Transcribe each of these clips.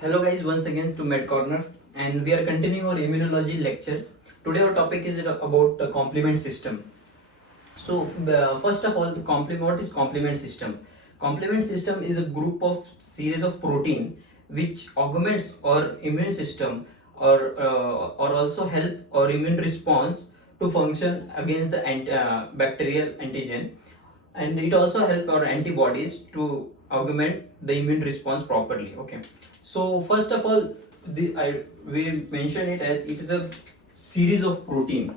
Hello guys, once again to Med Corner, and we are continuing our immunology lectures. Today our topic is about the complement system. So first of all, what is complement system? Complement system is a group of series of protein which augments our immune system or also help our immune response to function against the bacterial antigen, and it also help our antibodies to augment the immune response properly. Okay, so first of all, we mention it as it is a series of proteins.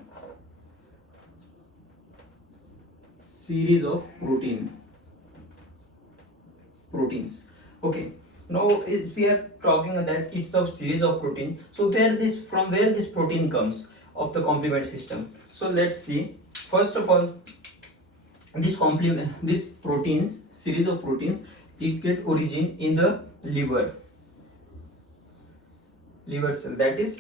Okay, now if we are talking that it's a series of protein, so where this protein comes of the complement system. So let's see. First of all, this proteins, series of proteins, it get origin in the liver cell, that is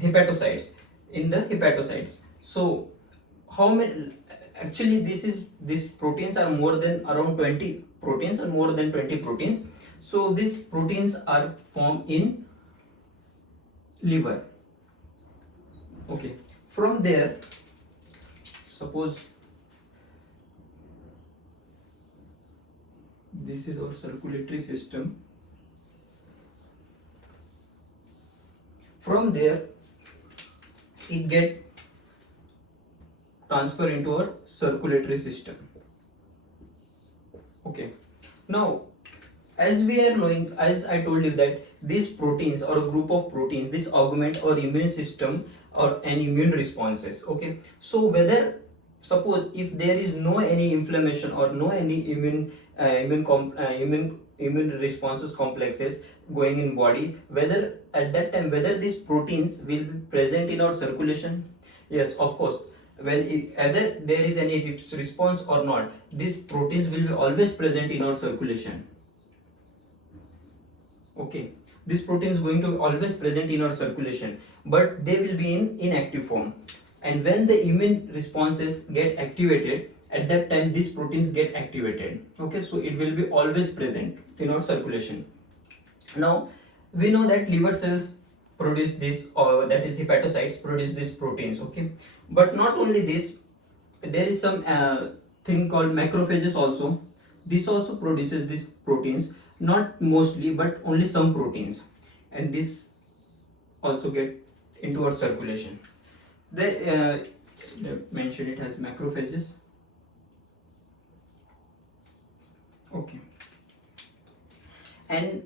hepatocytes, in the hepatocytes. So how many, actually these proteins are more than around 20 proteins, or more than 20 proteins. So these proteins are formed in liver. Okay, from there, suppose this is our circulatory system. From there it get transfer into our circulatory system. Okay, now as we are knowing, as I told you, that these proteins or a group of proteins, this augment our immune system or an immune responses. Okay, so whether, suppose if there is no any inflammation or no any immune responses complexes going in body, whether at that time whether these proteins will be present in our circulation. Yes, of course, either there is any response or not, these proteins will be always present in our circulation. Okay, this protein is going to be always present in our circulation, but they will be in inactive form. And when the immune responses get activated, at that time these proteins get activated. Okay, so it will be always present in our circulation. Now we know that liver cells produce this, or that is hepatocytes produce these proteins. Okay, but not only this, there is some thing called macrophages also. This also produces these proteins, not mostly but only some proteins, and this also get into our circulation. They mention it as macrophages. Okay, and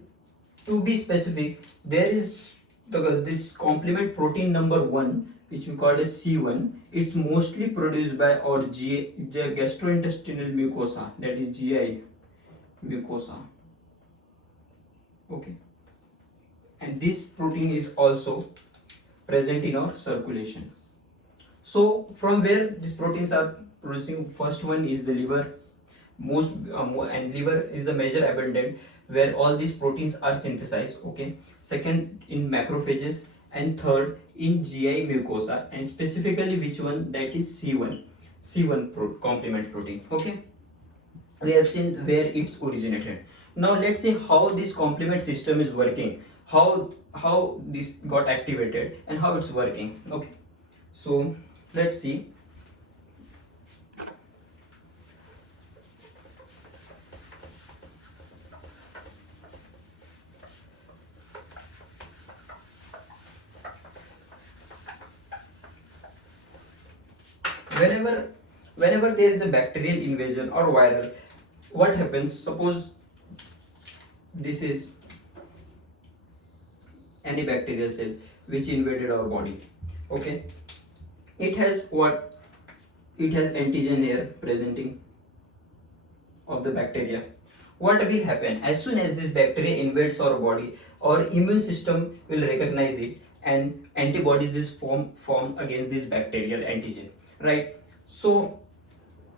to be specific, there is this complement protein number 1, which we call as C1. It's mostly produced by our gastrointestinal mucosa, that is GI mucosa. Okay, and this protein is also present in our circulation. So from where these proteins are producing, first one is the liver, and liver is the major abundant where all these proteins are synthesized. Okay, second in macrophages, and third in GI mucosa, and specifically which one, that is C1 complement protein. Okay, we have seen where it's originated. Now let's see how this complement system is working, how this got activated and how it's working. Okay, so let's see. Whenever there is a bacterial invasion or viral, what happens? Suppose this is any bacterial cell which invaded our body. Okay, it has what? It has antigen here presenting of the bacteria. What will happen as soon as this bacteria invades our body? Our immune system will recognize it, and antibodies is form against this bacterial antigen, right? So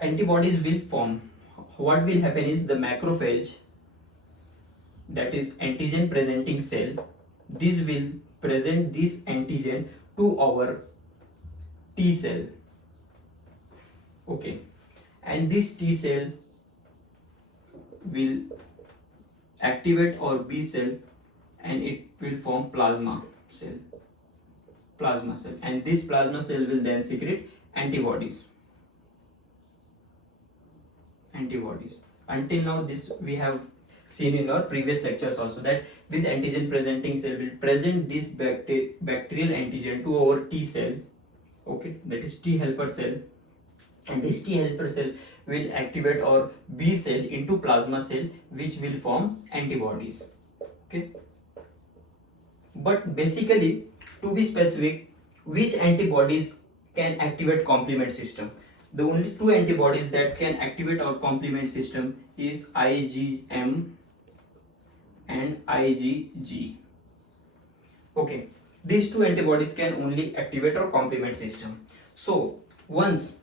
antibodies will form. What will happen is the macrophage, that is antigen presenting cell, this will present this antigen to our T cell. Okay, and this T cell will activate our B cell and it will form plasma cell. Plasma cell, and this plasma cell will then secrete antibodies. Until now, this we have seen in our previous lectures also, that this antigen presenting cell will present this bacterial antigen to our T cell, okay, that is T helper cell, and this T helper cell will activate our B cell into plasma cell, which will form antibodies, okay. But basically, to be specific, which antibodies can activate complement system? The only two antibodies that can activate our complement system is IgM and IgG. Okay, these two antibodies can only activate our complement system. So once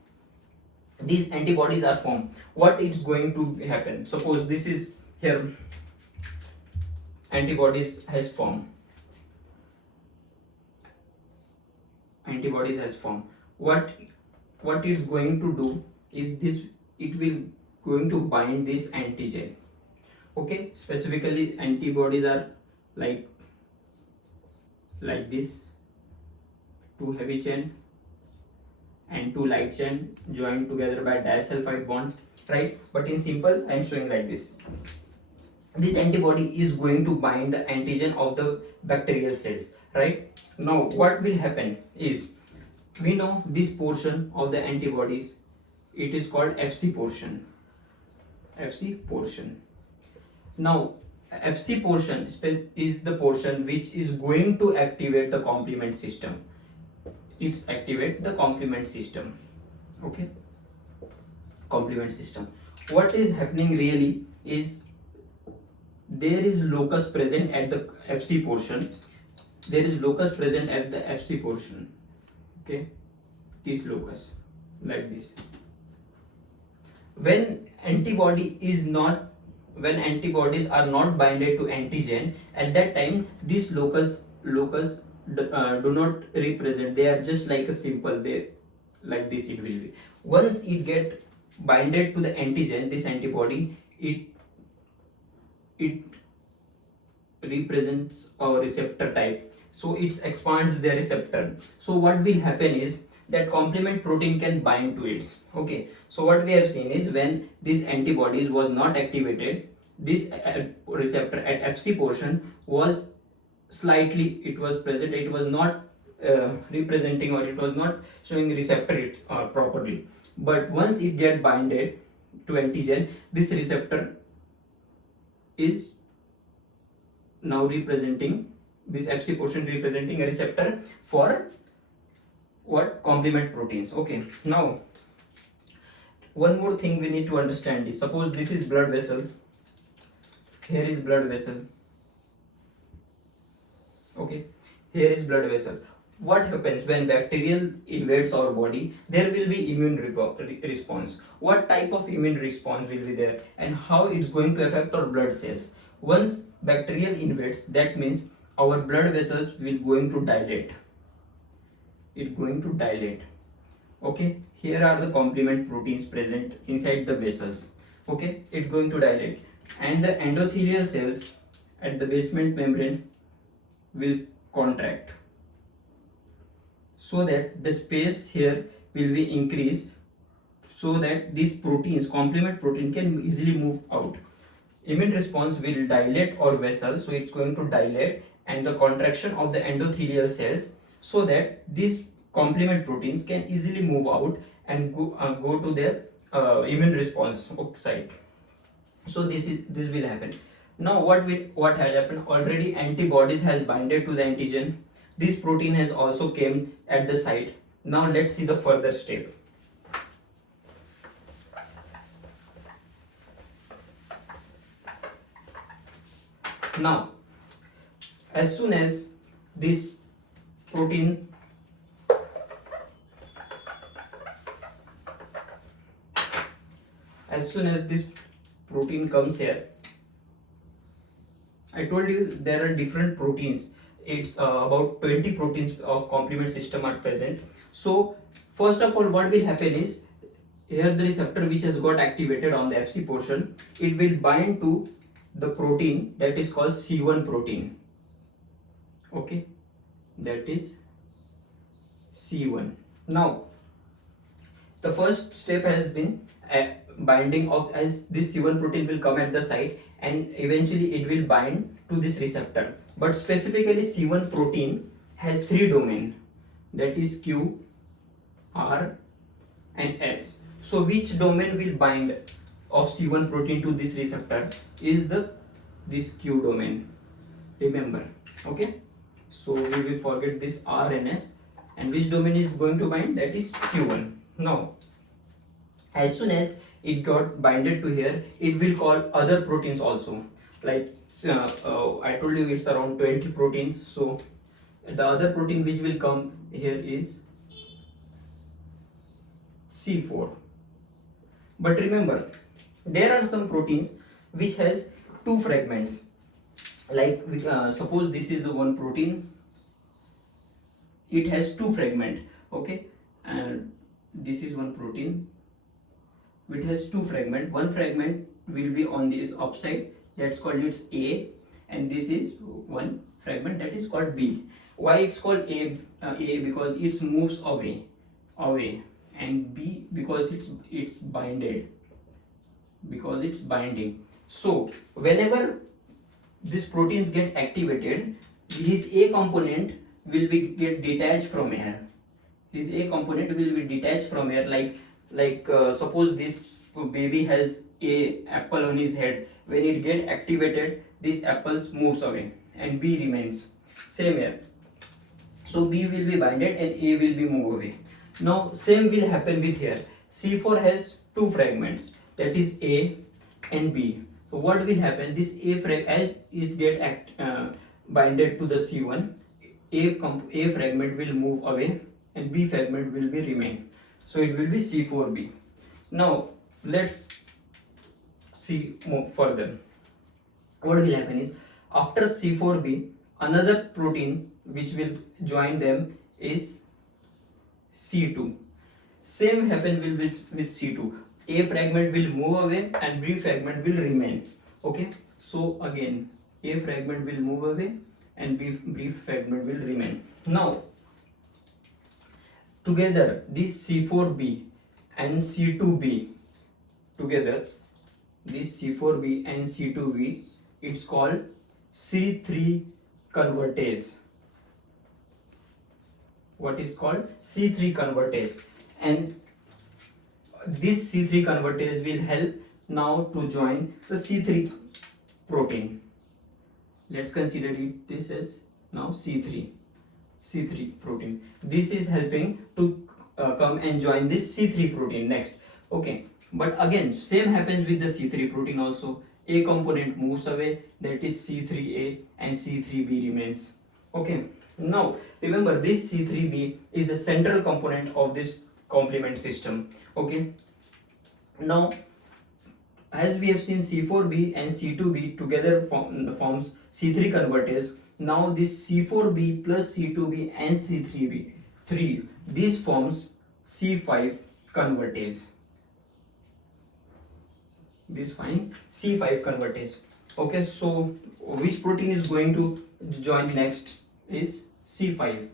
these antibodies are formed, what is going to happen? Suppose this is here, antibodies has formed. What it's going to do is this, it will going to bind this antigen, okay. Specifically, antibodies are like this, two heavy chain and two light chain joined together by disulfide bond, right? But in simple, I am showing like this. This antibody is going to bind the antigen of the bacterial cells, right? Now what will happen is, we know this portion of the antibodies, it is called FC portion. Now FC portion is the portion which is going to activate the complement system. It's activate the complement system, okay. Complement system. What is happening really is, there is locus present at the FC portion. Okay, this locus, like this. When antibodies are not binded to antigen, at that time this locus do not represent. They are just like a simple, they like this it will be. Once it get binded to the antigen, this antibody, it represents our receptor type, so it expands the receptor. So what will happen is that complement protein can bind to it, okay. So what we have seen is, when this antibodies was not activated, this receptor at FC portion was slightly, it was present, it was not representing, or it was not showing receptor properly. But once it get binded to antigen, this receptor is now representing, this FC portion representing a receptor for what? Complement proteins, okay. Now one more thing we need to understand is, suppose this is blood vessel, here is blood vessel, okay, here is blood vessel. What happens when bacterial invades our body? There will be immune response. What type of immune response will be there, and how it's going to affect our blood cells? Once bacterial invades, that means our blood vessels will going to dilate. Okay, here are the complement proteins present inside the vessels, okay. It's going to dilate, and the endothelial cells at the basement membrane will contract, so that the space here will be increased, so that these proteins, complement protein, can easily move out. Immune response will dilate our vessel, so it's going to dilate, and the contraction of the endothelial cells, so that these complement proteins can easily move out and go to their immune response site. So this will happen. Now what has happened? Already antibodies has binded to the antigen. This protein has also came at the site. Now let's see the further step. Now, as soon as this protein comes here, I told you there are different proteins. It's about 20 proteins of complement system are present. So first of all, what will happen is, here the receptor which has got activated on the FC portion, it will bind to the protein that is called C1 protein. Okay, that is C1. Now the first step has been binding of, as this C1 protein will come at the site and eventually it will bind to this receptor. But specifically C1 protein has three domain, that is Q, R and S. So which domain will bind of C1 protein to this receptor is this Q domain. Remember, okay? So we will forget this R and S, and which domain is going to bind, that is Q1. Now as soon as it got binded to here, it will call other proteins also, like I told you it's around 20 proteins. So the other protein which will come here is C4. But remember, there are some proteins which has two fragments, like suppose this is one protein, it has two fragment, okay, and this is one protein, it has two fragment. One fragment will be on this upside, that's called its A, and this is one fragment that is called B. Why it's called A? Because it moves away, and B because it's binded, because it's binding. So whenever these proteins get activated, his A component will be get detached from air. His A component will be detached from air, like suppose this baby has a apple on his head. When it get activated, this apples moves away and B remains. Same here. So B will be binded and A will be move away. Now same will happen with here. C4 has two fragments, that is A and B. So what will happen? This as it get binded to the C1, A fragment will move away and B fragment will be remain. So it will be C4B. Now let's see more further. What will happen is, after C4B, another protein which will join them is C2. Same happen will with C2. A fragment will move away and B fragment will remain. Okay, so again A fragment will move away and B fragment will remain. Now together this C4B and C2B, together this C4B and C2B, it's called C3 convertase. What is called C3 convertase, and this C3 convertase will help now to join the C3 protein. Let's consider it this as now C3 protein. This is helping to come and join this C3 protein next. Okay, but again same happens with the C3 protein also. A component moves away, that is C3A, and C3B remains. Okay, now remember this C3B is the central component of this complement system. Okay, now as we have seen, C4B and C2B together forms C3 convertase. Now this C4B plus C2B and C3B, this forms C5 convertase. This fine C5 convertase. Okay, so which protein is going to join next is C5B.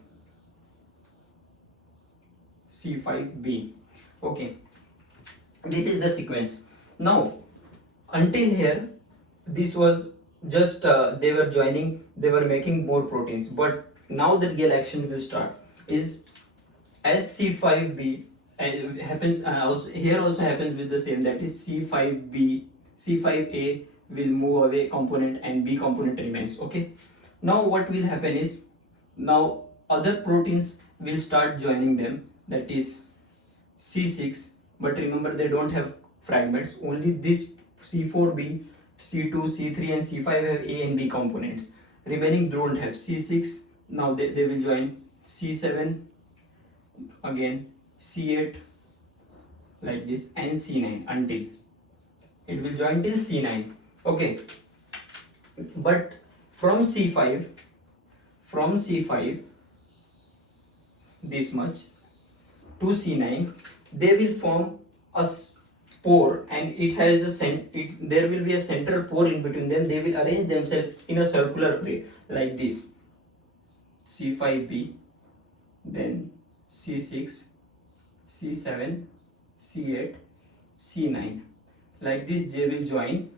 Okay, this is the sequence. Now until here this was just they were joining, they were making more proteins, but now the real action will start is as C5B and happens also here also happens with the same, that is C5A will move away component and B component remains. Okay, now what will happen is, now other proteins will start joining them, that is C6, but remember they don't have fragments, only this C4B, C2, C3 and C5 have A and B components, remaining don't have. C6, now they will join C7, again C8, like this, and C9 until it will join till C9. Okay, but from C5 this much to C9 they will form a pore, and it has a there will be a central pore in between them. They will arrange themselves in a circular way like this. C5b, then C6, C7, C8, C9. Like this they will join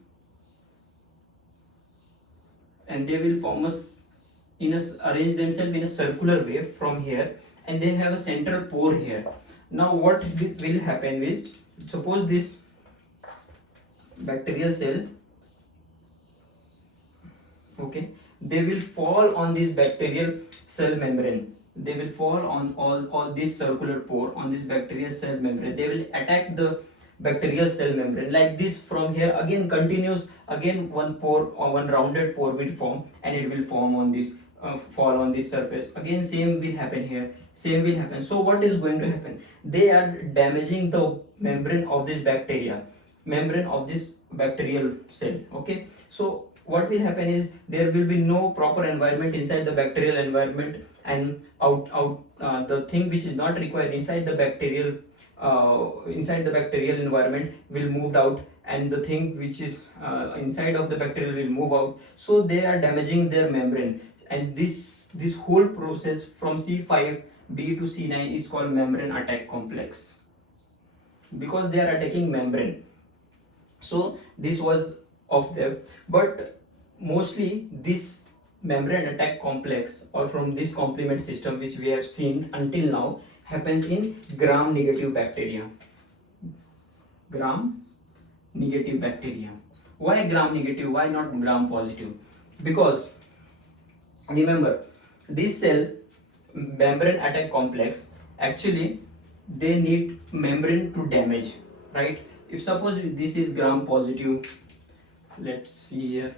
and they will form arrange themselves in a circular way from here, and they have a central pore here. Now what will happen is, suppose this bacterial cell, okay, they will fall on this bacterial cell membrane, they will fall on all this circular pore on this bacterial cell membrane, they will attack the bacterial cell membrane like this. From here again continues, again one pore or one rounded pore will form, and it will form on this fall on this surface. Again same will happen here, same will happen. So what is going to happen, they are damaging the membrane of this bacteria, membrane of this bacterial cell. Okay, so what will happen is there will be no proper environment inside the bacterial environment, and out the thing which is not required inside the bacterial environment will moved out, and the thing which is inside of the bacterial will move out. So they are damaging their membrane, and this whole process from C5b to C9 is called membrane attack complex, because they are attacking membrane. So this was of them, but mostly this membrane attack complex, or from this complement system which we have seen until now, happens in gram negative bacteria. Gram negative bacteria. Why gram negative, why not gram positive? Because remember, this cell membrane attack complex, actually they need membrane to damage, right? If suppose this is gram positive, let's see here,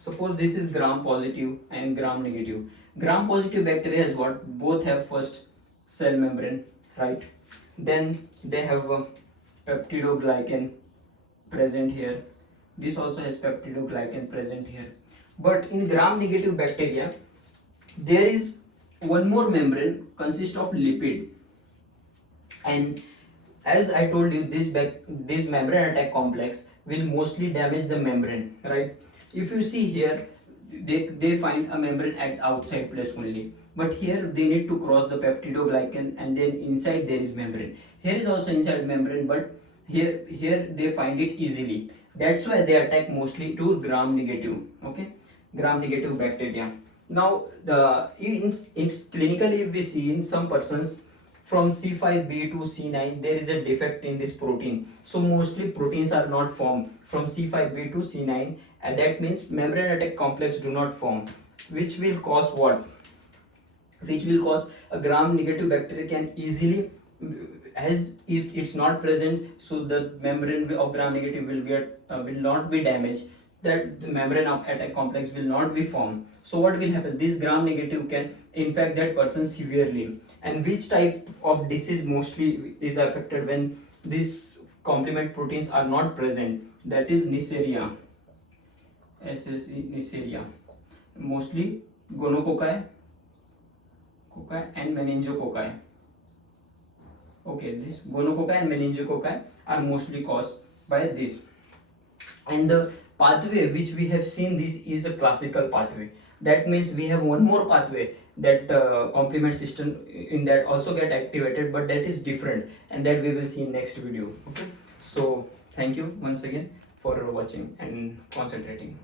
suppose this is gram positive and gram negative. Gram positive bacteria is what, both have first cell membrane, right? Then they have a peptidoglycan present here, this also has peptidoglycan present here. But in gram negative bacteria, there is one more membrane consists of lipid, and as I told you, this membrane attack complex will mostly damage the membrane, right? If you see here, they find a membrane at outside place only, but here they need to cross the peptidoglycan, and then inside there is membrane. Here is also inside membrane, but here they find it easily. That's why they attack mostly to gram negative, okay, gram negative bacteria. Now in clinically, if we see in some persons from C5b to C9, there is a defect in this protein, so mostly proteins are not formed from C5b to C9, and that means membrane attack complex do not form, which will cause what, which will cause a gram negative bacteria can easily, as if it's not present, so the membrane of gram negative will not be damaged, that the membrane of attack complex will not be formed. So what will happen, this gram negative can infect that person severely. And which type of disease mostly is affected when these complement proteins are not present? That is Neisseria, SSE Neisseria, mostly gonococci and meningococci. Okay, this gonococci and meningococci are mostly caused by this. And the pathway which we have seen, this is a classical pathway. That means we have one more pathway that complement system in that also get activated, but that is different, and that we will see in next video. Okay, so thank you once again for watching and concentrating.